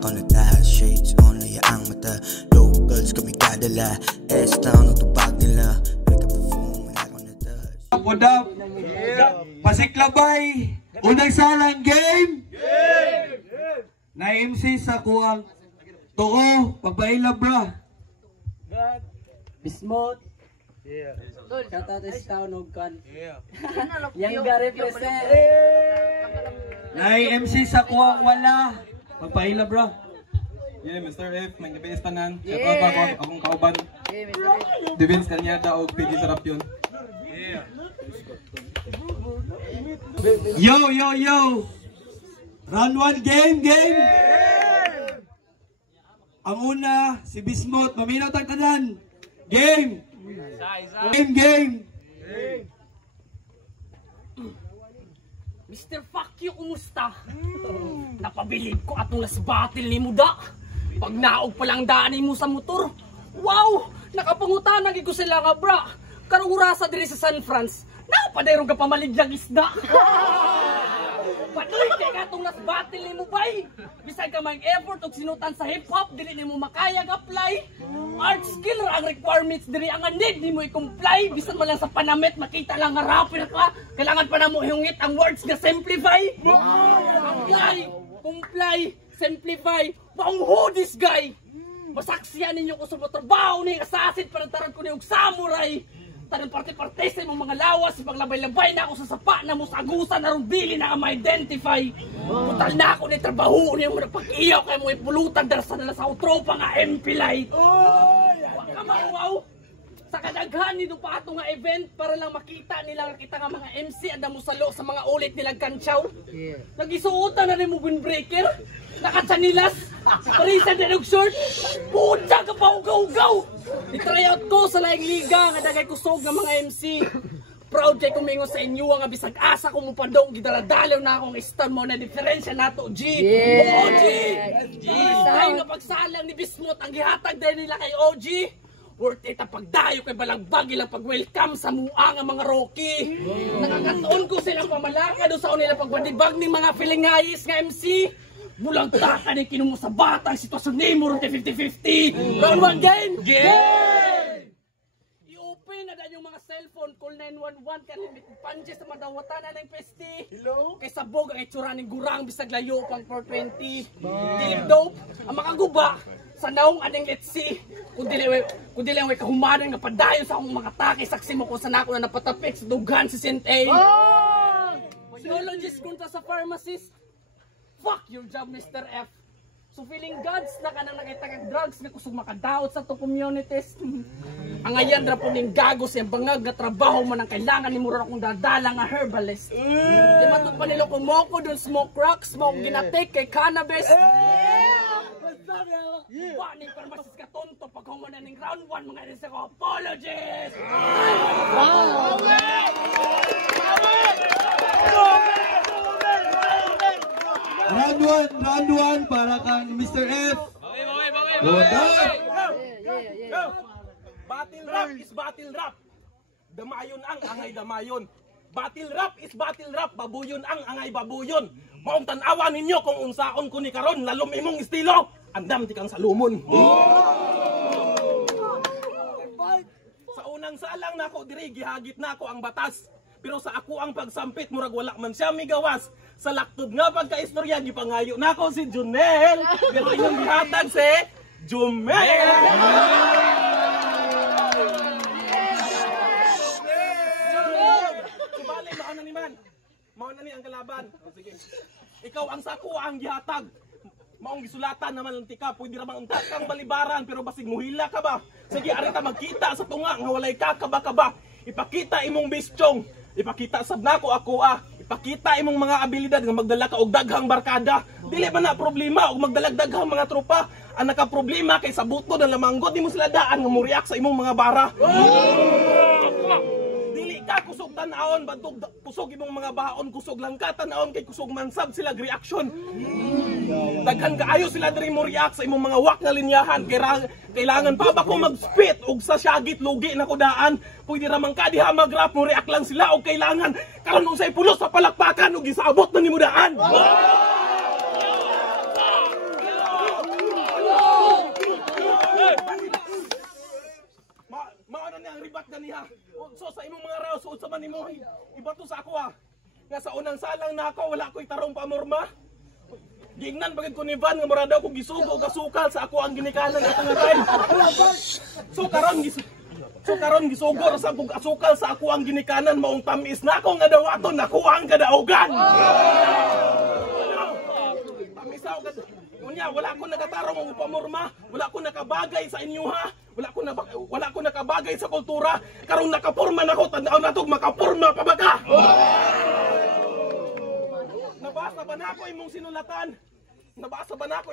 black on the dash, shades on na yaang mata. Locals kami kadala, S-Town ang tupag nila. Wake up the phone when I on the touch. What up? Pasiklabay! Unang salang game! Na MC sa kuwang Toko, pagpaila bra. Bismuth. Shout out to Town of Gun. Yang ga represent. Na MC sa kuwang wala. Pagpaila bra. Yeah, Mr. F, may nabis tanan. Shout out ako, akong kauban. Divins Kanyada o PD Sarap yun. Yo, yo, yo! Round 1 game! Ang una, si Bismuth, maminaw tang tanan. Game! Game! Mr. Fuck you, kumusta? Napabilib ko atong last battle ni Muda. Pag naog pa lang daanin mo sa motor. Wow! Nakapangutan naging ko sila nga bra. Karong urasa diri sa San Francisco. Napaderong ka pamaliglang isda. Patuloy kay katong last battle ni mo bay. Bisag ka mang effort og sinutan sa hip-hop, dili nimo makayag apply. Art skill ra ang requirements diri ang need nimo i-comply. Bisan man lang sa panamit makita lang nga rapper ka. Kailangan pa namo ihungit ang words nga simplify. Apply, comply, simplify. Wow, who this guy? Masaksiyan ninyo ko sa motorbaho ni assassin para taran ko ni og samurai. Tanang parte-parte sa imong mga lawas, paglabay-labay na ako sa sapa na mo sa agusan na ron dili na ma-identify. Putal na ako ni trabaho niyo mo na pag-iyaw kay mo ipulutan darasa na sa utropa nga MP Light. Wag ka mauwaw. Sa kadaghan nito pa ato nga event para lang makita nila kita nga mga MC ada mo salo sa mga ulit nilang kantsaw. Nagisuotan na ni mo windbreaker. Nakatsanilas. Parisa din og short. Puta ka pa ugaw-ugaw. I-tryout ko sa laing liga nga dagay kusog nga mga MC. Proud kay kumingo sa inyo nga bisag asa ko mo padong gidaladalaw na akong stand mo na diferensya nato G. OG. Dahil nga pagsalang ni Bismuth ang gihatag din nila kay OG. Worth it ang pagdayo kay balagbag ilang pag-welcome sa mua nga mga Rocky. Nakakatuon ko silang pamalaka do sa nila pagbadibag ni mga filingayis nga MC. Bulang taka ni kinumo sa batang sitwasyon ni mo ron 50-50. Round 1 game! Game! I-open na dahil yung mga cellphone, call 911, kalimit panche sa madawatan na ng pesti. Hello? Kay sabog ang itsura ng gurang bisag layo pang 420. Dilim dope, ang mga guba, sa naong aning let's see. Kung dili ang kahumanan nga padayon sa akong mga take, saksi mo kung saan ako na napatapik sa dughan si St. A. Biologist kunta sa pharmacist. Fuck your job, Mr. F. So feeling gods na ka nang nakita kag drugs nga kusog makadaot sa to communities. Ang ayan ra po ning gago sa bangag nga trabaho man ang kailangan ni mura akong dadala nga herbalist. Di matud pa nila kung moko don smoke rock, smoke ginatik kay cannabis. Wani pharmacist ka tonto pag humana ning round 1 mga isa ko apologies. Round 1 para kang Mr. F. Battle rap is battle rap. Damayon ang angay damayon. Battle rap is battle rap. Babuyon ang angay babuyon. Maong tanawa ninyo kung unsaon ko ni karon lalom imong estilo. Andam ti kang salumon. Sa unang salang nako diri gihagit nako ang batas. Pero sa ako ang pagsampit murag wala man siya migawas. Sa laktod nga pagkaistorya gipangayo nako si Junel. Pero inyong gihatag si Jumel. Subali mao na ni ang kalaban. Sige. Ikaw ang sako ang gihatag. Maong gisulatan naman lang tika, pwede ra man unta kang balibaran pero basig muhila ka ba? Sige arita magkita sa tunga nga walay kakaba-kaba. Ipakita imong bistyong. Ipakita sab nako ako Ipakita imong mga abilidad nga magdala ka og daghang barkada. Dili man na problema og magdalagdaghang mga tropa. Ang naka problema kay sa buto na lamanggot di mo sila daan nga mo react sa imong mga bara. Dili ka kusog tan-aon badtog kusog imong mga baon kusog lang ka tan-aon kay kusog mansab sila reaction. Daghan kaayo sila diri mo react sa imong mga wak nga linyahan. Kailangan pa ba ko mag-spit og sa syagit lugi na ko daan. Pwede ra man ka diha mag-rap mo react lang sila og kailangan karon unsay pulos sa palakpakan og gisabot na nimo daan. ganiha. So sa imong mga raw suod sa man nimo ibato sa ako nga sa unang salang na ako wala ko'y tarong pamorma. Gingnan bagid ko ni Van nga mura daw kung gisugo gasukal sa ako ang ginikanan ato nga time. So karon gisugo ra sa kung gasukal sa ako ang ginikanan maong tamis na ako nga dawaton nako ang kadaugan. Tamisaw kad unya wala ko nagatarong og pamorma, wala ko nakabagay sa inyo ha. Wala ko nakabagay sa kultura. Karon nakapurma nako tanaw natog makapurma pa ba ka? Nabasa ba na ako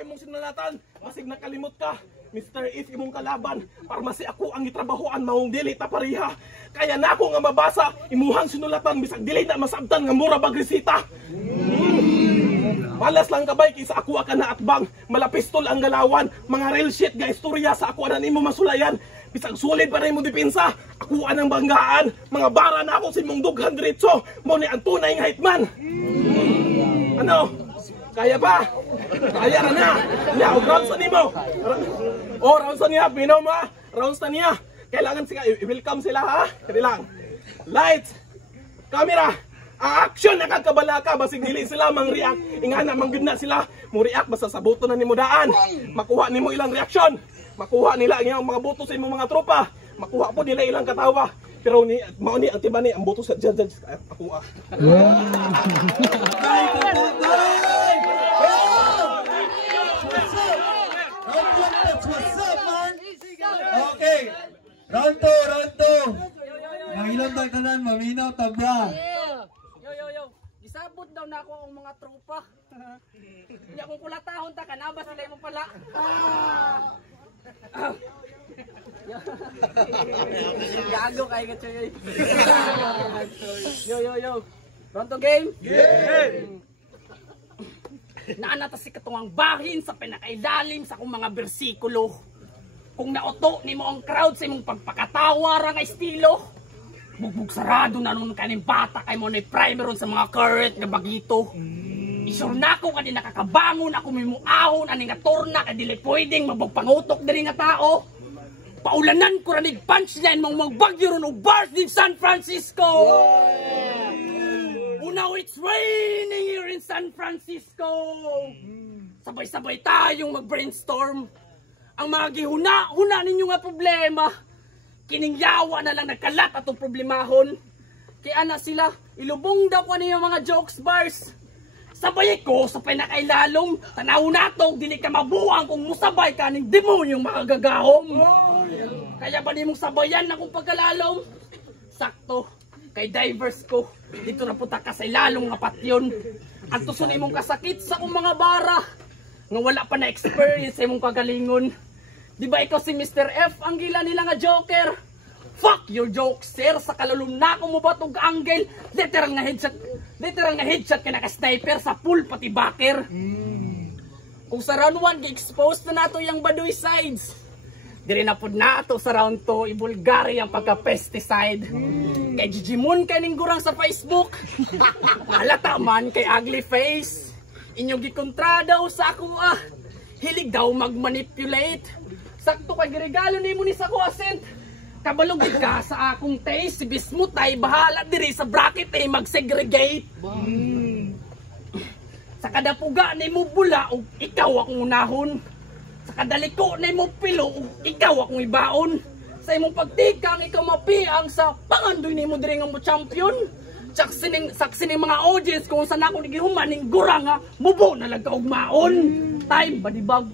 imong sinulatan? Masig nakalimot ka. Mr. If imong kalaban, parmasi ako ang itrabahoan maong dili ta pariha. Kaya nako nga mabasa imuhang sinulatan bisag dili na masabtan nga mura bagresita. Malas lang kabay kaysa ako ka na atbang. Malapistol ang galawan. Mga real shit ga istorya sa ako anan imo masulayan. Bisag sulit pa rin mo dipinsa. Ako anang banggaan. Mga bara na ako si mong dughan diretso. Mo ni ang tunay nga hitman. Ano? Kaya ba? Kaya na. Ya, rounds na nimo. Rounds na niya. Pinaw mo. Rounds na niya. Kailangan sila, i-welcome sila ha. Kaya lang. Lights. Camera. Action nakakabala ka. Basig dili sila mang-react. Ingana, manggid na sila. Mo-react. Basta sa buto na nimo daan. Makuha nimo ilang reaksyon. Makuha nila ang mga buto sa imong mga tropa. Makuha po nila ilang katawa. Pero ni mao ni ang tiba ni ang buto sa dyan ako Okay. Round 2. Mangilong tayo tanan, maminaw tabla. Yo. Isabot daw na ako ang mga tropa. Hindi akong kulatahon ta kanaba sila mo pala. Gago kay gatsoy. Yo. Round to game? Game. Naanata si katungang bahin sa pinakailalim sa akong mga bersikulo. Kung nauto ni mo ang crowd sa imong pagpakatawa ra nga estilo. Bugbog sarado na nun kaning bata kay mo na primer sa mga current nga bagito. Isure na ako kadi nakakabangon ako mimuahon ani nga torna kay dili pwedeng mabagpangutok diri nga tao. Paulanan ko ra nig punchline mong magbagyo ron og bars din San Francisco. Now it's raining here in San Francisco. Sabay-sabay tayong mag-brainstorm. Ang mga gihuna ninyo nga problema. Kiningyawa na lang nagkalat atong problemahon. Kaya na sila, ilubong daw ko niyo mga jokes bars. Sabay ko sa pinakailalong. Tanaw na to, dili ka mabuang kung musabay ka ng demonyong mga gagahom. Kaya ba nimong sabayan na kung pagkalalong? Sakto, kay divers ko. Dito na puta ka sa ilalong nga patyon. Ang tuson imong kasakit sa akong mga bara. Nga wala pa na experience sa imong kagalingon. Di ba ikaw si Mr. F ang gila nila nga joker? Fuck your joke, sir. Sa kalalum na ako mo batog angle. Literal nga headshot ka naka-sniper sa pool pati backer. Kung sa round 1 gi-expose na nato yung baduy sides. Diri na pod nato sa round 2 ibulgari ang pagka-pesticide. Kay Gigimon kay ning gurang sa Facebook. Halata man kay ugly face. Inyong gikontra daw sa ako hilig daw mag-manipulate. Sakto kay giregalo nimo ni sa ko ascent. Kabalugid ka sa akong taste. Si Bismuth ay bahala diri sa bracket ay mag-segregate. Sa kadapuga ni mo bula o ikaw akong unahon. Sa kadaliko ni mo pilo o ikaw akong ibaon. Sa imong pagtikang ikaw mapiang sa pangandoy ni mo diri nga mo champion. Saksining mga audience kung saan ako nagihuman ning gurang nga mubo na lang kaugmaon. Time badibag.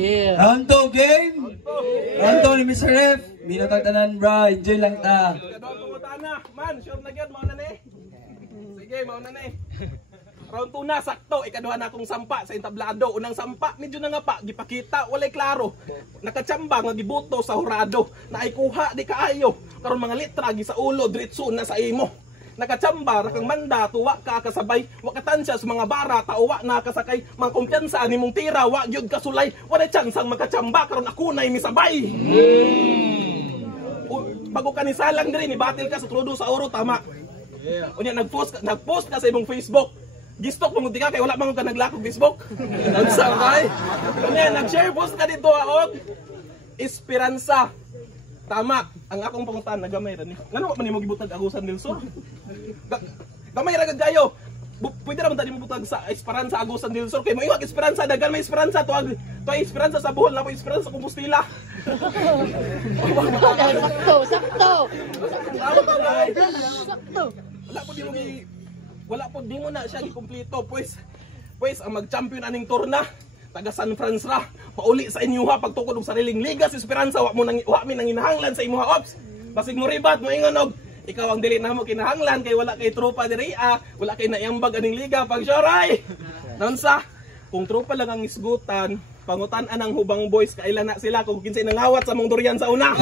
Yeah. Round 2 game. Round 2 ni Mr. F. Minatag tanan bro, enjoy lang ta. Man, sure na gyud mao na ni. Sige, mao na ni. Round 2 na sakto, ikaduha na akong sampa sa entablado. Unang sampa medyo na nga pa gipakita, walay klaro. Nakatsamba nga gibuto sa hurado. Naikuha di kaayo. Karon mga litra gi sa ulo diretso na sa imo. Nakatsamba ra kang manda tuwa ka kasabay, wa katansya sa mga bara tauwa na kasakay. Mga kumpiyansa nimong tira wa gyud kasulay. Wala chansang makatsamba karon ako nay misabay. Bago ka ni salang diri ni batil ka sa trudo sa oro tama. Unya nagpost ka sa imong Facebook. Gistok mo ka kay wala man ka naglakog Facebook. Unsa kay? Unya nag-share post ka dito og Esperanza. Tama. Ang akong pangutan nagamay ra ni. Ngano man nimo gibutag Agusan del Sur? Gamay ra gud kayo. Pwede naman tadi mo butag sa Esperanza Agusan del Sur kay mo iwag Esperanza dagan may Esperanza to Esperanza sa Bohol na po Esperanza sa Compostela. Sakto. Wala po di mo na siya gikumpleto pues ang mag-champion aning tour na taga San Franz ra pauli sa inyo ha pagtukod og sariling liga sa Esperanza wa mi nang hinahanglan sa imo ha ops basig mo ribat mo ingon og ikaw ang dili na mo kinahanglan kay wala kay tropa diri wala kay naiyambag aning liga pag syoray nonsa kung tropa lang ang isgutan pangutan-an ang Hubang Boys kailan na sila kung kinsay nang hawat sa mong durian sa una.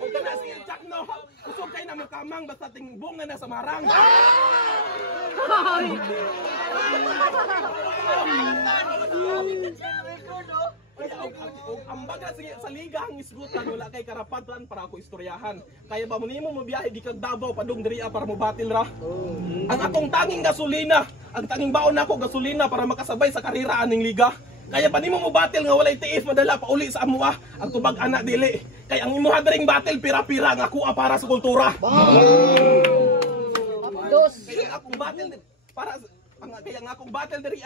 Kung ka na si Jack no, kusog kayo na mukamang basta ting bunga na sa marang. Ang baga sa liga ang isgutan wala kay karapatan para ako istoryahan. Kaya ba mo nimo mabiyahe di kag Davao padung diri para mo batil ra? Ang akong tanging gasolina, ang tanging baon nako gasolina para makasabay sa karira aning liga. Kaya pa nimo mo batil nga walay tiis madala pa uli sa amuha ang tubag ana dili. Kay ang imuha daring batil pira-pira nga kuha para sa kultura. Kaya akong batil para kaya ang akong batil diri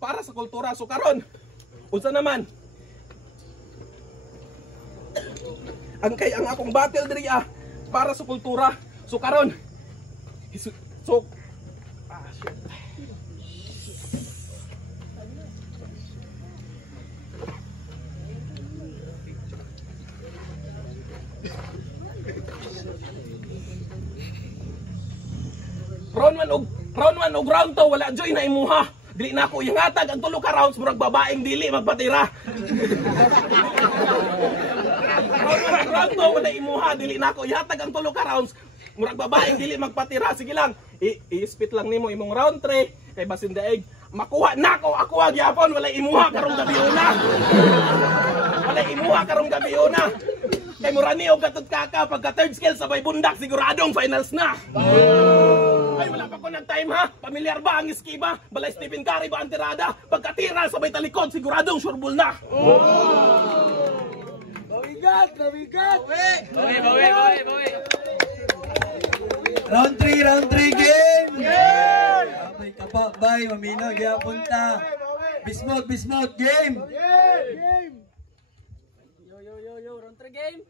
para sa kultura. So karon unsa naman? Ang akong batil diri para sa kultura. So karon shit. Round 1 og round 2 wala joy na imuha. Dili na ako ihatag ang tulo ka rounds murag babaeng dili magpatira. Round 2 wala imuha dili na ako ihatag ang tulo ka rounds murag babaeng dili magpatira. Sige lang. I-spit lang nimo imong round 3 kay basin daig makuha nako ako gyapon wala imuha karong gabi una. Wala imuha karong gabi una. Kay murani og katud kaka pagka third skill sabay bundak siguradong finals na. Ay wala pa ko ng time ha. Pamilyar ba ang iskiba? Balay Stephen Curry ba ang tirada? Pagkatira sabay talikod siguradong sureball na. Bawigat. Bawi. Round 3 game. Abay kapa bay mamino gyapon ta. Bismod game. Yo, round 3 game.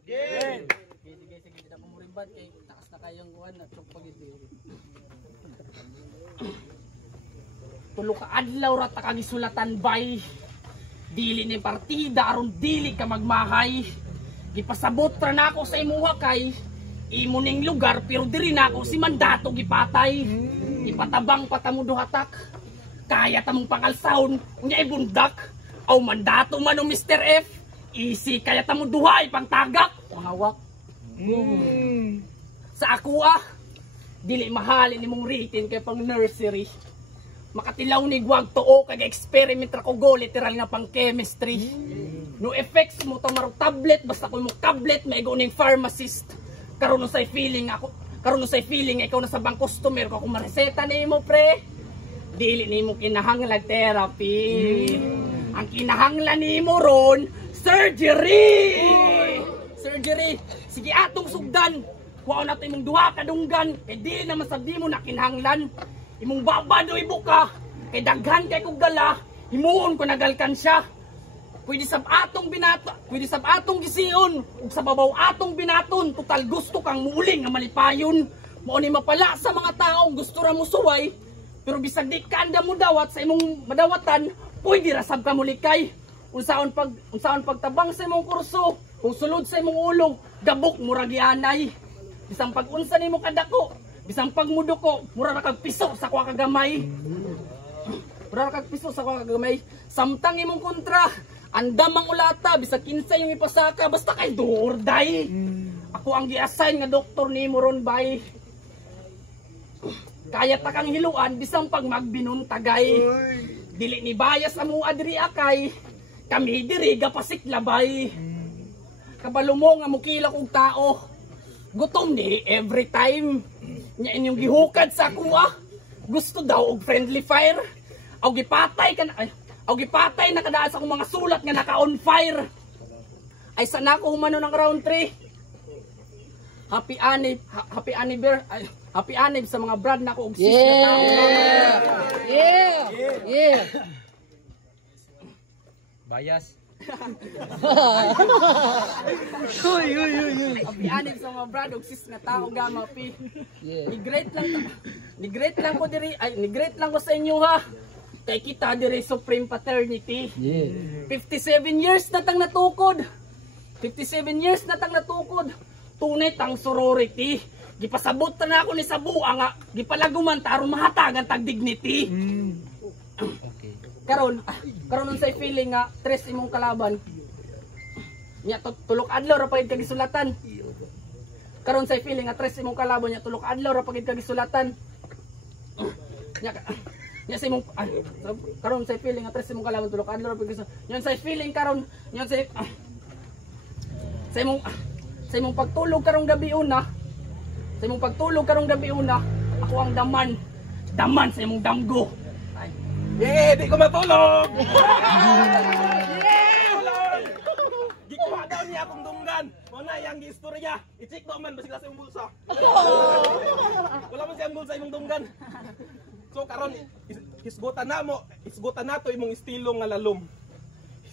Sige, tidak mo muribat kay takas na kayong kuan at pagid. Tulo ka adlaw ra ta kagisulatan bay. Dili ni partida aron dili ka magmahay. Gipasabot ra nako sa imuha kay imo ning lugar pero diri nako si mandato gipatay. Ipatabang patamudo hatak. Kaya tamong pangalsahon unya ibundak. Aw mandato man o Mr. F. Easy kaya tamo duhay pangtagak. Mahawak. Sa ako dili mahalin nimong rating kay pang nursery. Makatilaw ni guwag tuo kag experiment ra ko go literal nga pang chemistry. No effects mo to marog tablet basta ko mo tablet maigo ning pharmacist. Karon say feeling ikaw na sa bang customer ko kung mareseta nimo pre. Dili nimo kinahanglan therapy. Ang kinahanglan nimo ron surgery. Sige atong sugdan. Kuha nato imong duha ka dunggan kay di naman sabdi mo na kinahanglan. Imong babado ibuka kay daghan kay kog dala himuon ko nagalkan siya. Pwede sab atong gisiun ug sa babaw atong binaton total gusto kang muuling nga malipayon. Mao ni mapala sa mga taong gusto ra mo suway pero bisag di kanda mo dawat sa imong madawatan pwede ra sab ka mulikay. Unsaon pagtabang sa imong kurso kung sulod sa imong ulo gabok murag yanay. Bisang pag-unsa nimo kadako bisang pagmudo ko, mura na kag piso sa kuha kagamay. Samtang imong kontra, andam ang ulata, bisag kinsa yung ipasaka, basta kay doorday. Ako ang gi-assign nga doktor ni mo ron bay. Kaya ta kang hiluan, bisang pag magbinuntagay. Dili ni bayas amo adri akay, kami diri gapasikla bay. Kabalo mo nga mukilak og tao, Gutom ni every time. Nya inyong gihukad sa kuha. Gusto daw og friendly fire. Aw gipatay ka na. Aw gipatay na kada sa akong mga sulat nga naka on fire. Ay sana ko humano ng round 3. Happy anib sa mga brad na ko og sis na tao. Yeah. Bias. Happy anib sa mga brad og sis nga tao gama pi. Ni-great lang ko diri, ni-great lang ko sa inyo ha. Kay kita diri Supreme Paternity. 57 years na tang natukod. 57 years na tang natukod. Tunay tang sorority. Gipasabot na ako ni Sabua nga gipalaguman taron mahatagan tag dignity. Okay. Karon unsay feeling nga tres imong kalaban. Nya tulok adlaw ra pagid kagisulatan. Karon say feeling nga tres imong kalaban nya tulok adlaw ra pagid kagisulatan. Nya say imong karon say feeling nga tres imong kalaban tulok adlaw ra pagid. Nya say feeling karon nya say sa imong pagtulog karong gabi una. Sa imong pagtulog karong gabi una, ako ang daman sa imong damgo. Di ko matulog! Gikuha daw niya akong dunggan. Muna yung istorya. I-check daw man, basig sa imong bulsa. Wala man siyang bulsa imong dunggan. So karon isgutan na to imong estilo nga lalom.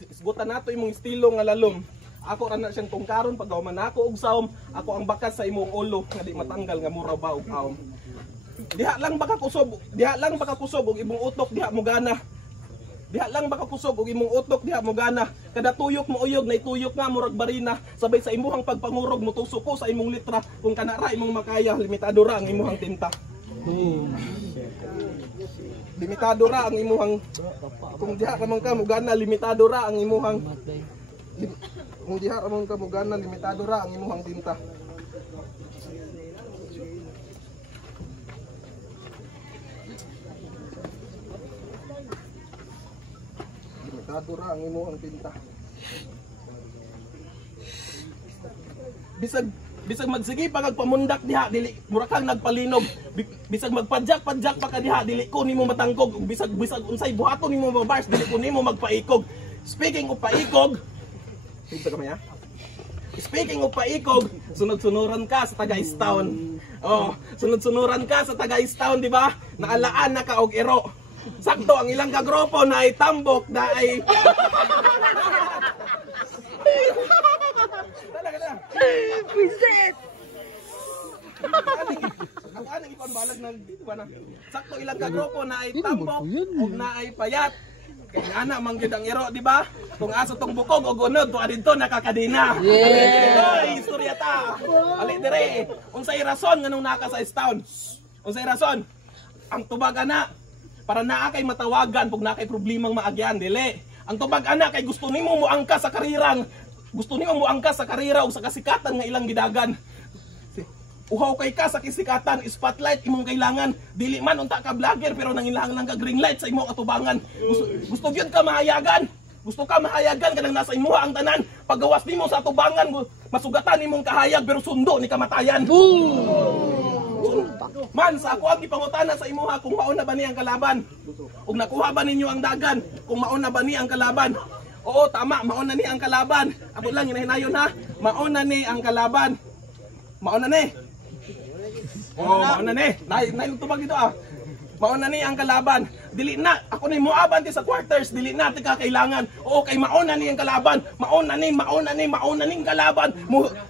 Isgutan na to imong estilo nga lalom. Ako ra na siyang tungkaron pag man ako og saom, ako ang bakas sa imong ulo nga di matanggal nga mura ba og aom. Diha lang baka kusob og imong utok diha mo gana. Diha lang baka kusob og imong utok diha mo gana. Kada tuyok mo uyog na ituyok nga murag barina, sabay sa imuhang pagpangurog mo tusuko sa imong litra kung kana ra imong makaya, limitado ra ang imuhang tinta. Limitado ra ang imuhang kung diha ka man ka mo gana, limitado ra ang imuhang kung diha ra man ka mo gana, limitado ra ang imuhang tinta. Limitado ra ang imuhang tinta. Bisag magsige pagpamundak diha dili mura kang nagpalinog. Bisag magpadjak pa ka diha dili ko nimo matangkog. Bisag unsay buhaton nimo mga bars dili ko nimo magpaikog. Speaking of paikog, Speaking of paikog, sunod-sunuran ka sa taga-Istown. Oh, sunod-sunuran ka sa taga-Istown, di ba? Naalaan na ka og ero. Sakto ang ilang kagrupo na ay tambok na ay talaga na. Princess! Ang anong ipanbalag na dito ba na? Sakto ilang kagrupo na ay tambok ug na ay payat. Kaya ana man gyud ang iro, di ba? Kung aso tong bukog og unod to adto nakakadina. Oy, istorya ta. Ali dire. Unsay rason nganong naka sa Istown? Unsay rason? Ang tubag ana para naa kay matawagan pag naa kay problemang maagyan dili. Ang tubag ana kay gusto nimo moangka sa karirang. Gusto nimo moangka sa karira ug sa kasikatan nga ilang gidagan. Uhaw kay ka sa kisikatan, spotlight imong kailangan. Dili man unta ka vlogger pero nangilangan lang ka green light sa imong atubangan. Gusto gyud ka mahayagan. Gusto ka mahayagan kanang nasa imuha ang tanan. Paggawas nimo sa atubangan, masugatan imong kahayag pero sundo ni kamatayan. Man, sa ako ang ipangutana sa imuha kung mauna ba ni ang kalaban. Ug nakuha ba ninyo ang dagan kung mauna ba ni ang kalaban. Oo, tama, mauna ni ang kalaban. Ako lang hinahinayon ha. Mauna ni ang kalaban. Mauna ni. Oh, mauna ni. Nailog tubag dito ah. Mauna ni ang kalaban. Dili na. Ako ni muabante sa quarters. Dili na tika kailangan. Oo, kay mauna ni ang kalaban. Mauna ni ang kalaban.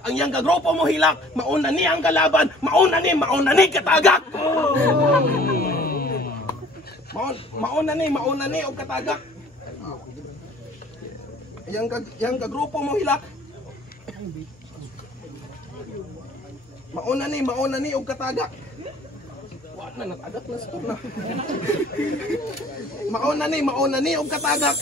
Ang yang kagrupo mo hilak. Mauna ni ang kalaban. Mauna ni katagak. Mauna ni og katagak. Yang kagrupo mo hilak. Mauna ni og katagak. Wa na natagak na sa na. Mauna ni og katagak.